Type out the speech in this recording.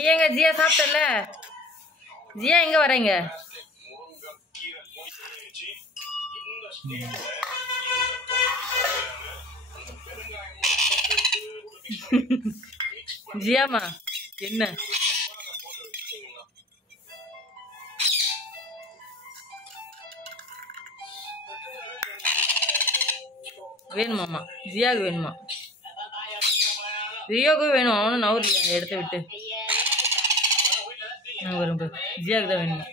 நீ எங்க ஜியா சாப்பிட்டல? ஜியா எங்க வரீங்க? ஜியாமா என்ன வேணுமாம்மா? ஜியாவுக்கு வேணுமா? ரியோவுக்கு வேணும். அவனும் நவர்லையா அந்த இடத்த விட்டு? வரும் ஜியாவுக்கு தான் வேணுமா?